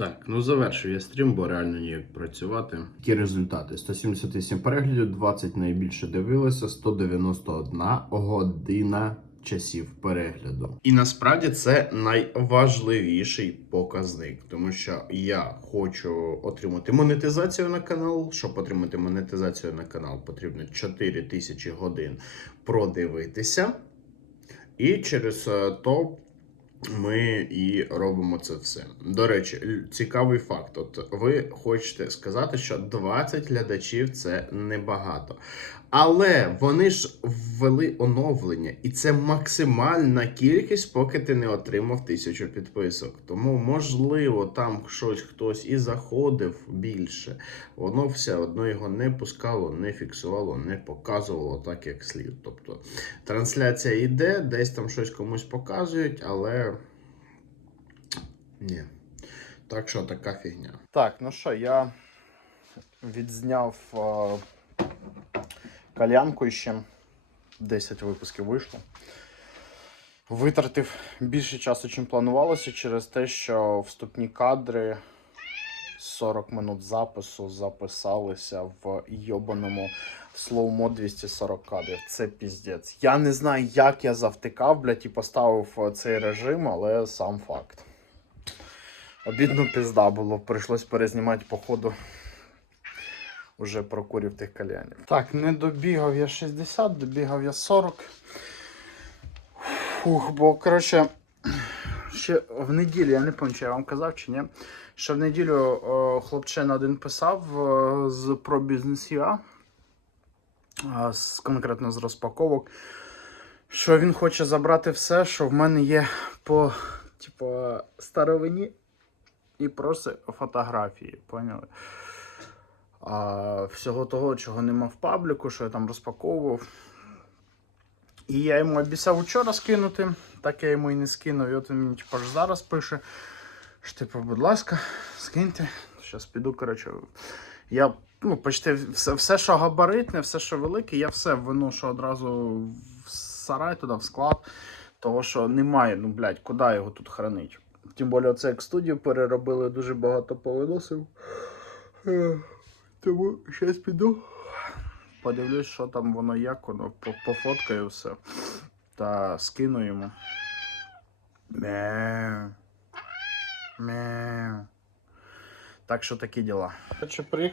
Так, ну завершую я стрім, бо реально ніяк працювати. Які результати? 178 переглядів, 20 найбільше дивилося, 191 година часів перегляду. І насправді це найважливіший показник, тому що я хочу отримати монетизацію на канал. Щоб отримати монетизацію на канал, потрібно 4 тисячі годин продивитися. І через е, то ми і робимо це все. До речі, цікавий факт. От ви хочете сказати, що 20 глядачів це небагато. Але вони ж ввели оновлення, і це максимальна кількість, поки ти не отримав тисячу підписок. Тому, можливо, там щось хтось і заходив більше. Воно все одно його не пускало, не фіксувало, не показувало так, як слід. Тобто трансляція йде, десь там щось комусь показують, але ні. Так що така фігня. Так, ну що, я відзняв кальянку ще. 10 випусків вийшло. Витратив більше часу, чим планувалося, через те, що вступні кадри 40 минут запису записалися в йобаному слоумо 240 кадрів. Це піздець. Я не знаю, як я завтикав, блядь, і поставив е, цей режим, але сам факт. Обідно пізда було, прийшлось перезнімати по ходу. Уже прокурів тих кальянів. Так, не добігав я 60, добігав я 40. Фух, бо, коротше, ще в неділю, я не пам'ятаю, чи я вам казав чи ні. Ще в неділю о, хлопчина один писав о, з про бізнес UA, з, конкретно з розпаковок, що він хоче забрати все, що в мене є по типу, старовині і просить фотографії, поняли? А, всього того, чого нема в пабліку, що я там розпаковував. І я йому обіцяв вчора скинути, так я йому і не скинув. І от він мені типу, аж зараз пише, що типу, будь ласка, скиньте. Зараз піду, коротше. Я ну, почти все, все, що габаритне, все, що велике, я все виношу одразу в сарай туди, в склад. Того, що немає, ну, блядь, куди його тут хранить. Тим більше, це як студію переробили, дуже багато повиносив. Тому зараз піду. Подивлюсь, що там воно як, воно пофоткаю все. Та скину йому. Мяу. Мяу. Так що такі діла. Хочу приїхав